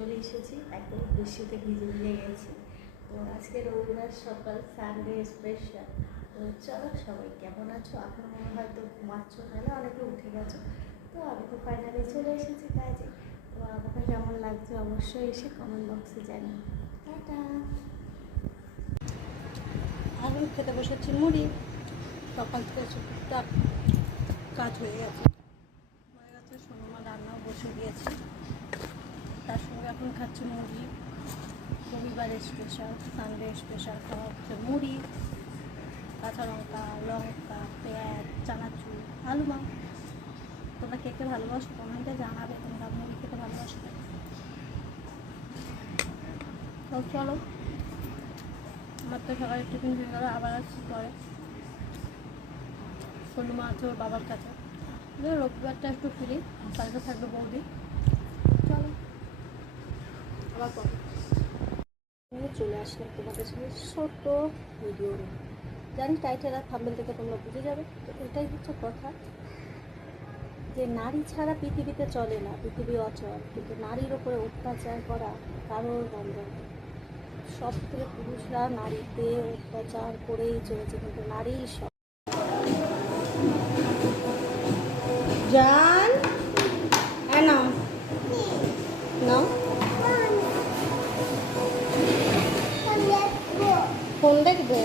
চলে এসেছি, একদম বৃষ্টিতে ভিজে ভিজে গেছি। তো আজকে রবিবার সকাল, সানডে স্পেশাল। তো চলো, সবাই কেমন আছো? এখন মনে হয়তো ঘুমাচ্ছ, নাহলে অনেকে উঠে গেছো। তো আমি তো ফাইনালি চলে এসেছি কাজে। তো আমাকে কেমন লাগছে অবশ্যই এসে কমেন্ট বক্সে জানি। টাটা। আমি খেতে বসেছি মুড়ি। সকাল থেকে টুকটাক কাজ হয়ে গেছে। সোনুমা রান্নাও বসে দিয়েছে, তার সঙ্গে এখন খাচ্ছি মুড়ি। রবিবার স্পেশাল, সানডে স্পেশাল খাওয়া হচ্ছে মুড়ি, কাঁচা লঙ্কা, পেঁয়াজ, চানাচুর, আলু মাছ। তোমরা কে কে ভালোবাসো কমেন্টে জানাবে, তোমরা মুড়ি খেতে ভালোবাসো। তো চলো, আমার তো সকালে টিফিন হয়ে গেলো, আবার আসছি পরে। সোনুমা আছে ওর বাবার কাছে। রবিবারটা একটু ফ্রি, কালকে থাকবে বৌদি। চলো আবার পরে চলে আসলাম তোমাদের সঙ্গে ছোট্ট ভিডিও নিয়ে। জানি টাইটেল আর থাম্বনেল থেকে তোমরা বুঝে যাবে। তো এটাই হচ্ছে কথা, যে নারী ছাড়া পৃথিবীতে চলে না, পৃথিবী অচল। কিন্তু নারীর ওপরে অত্যাচার করা কারোর বন্ধ নেই। সব থেকে পুরুষরা নারীতে অত্যাচার করেই চলেছে, কিন্তু নারী সব। জান নাও নাও, ফোন দেখবে।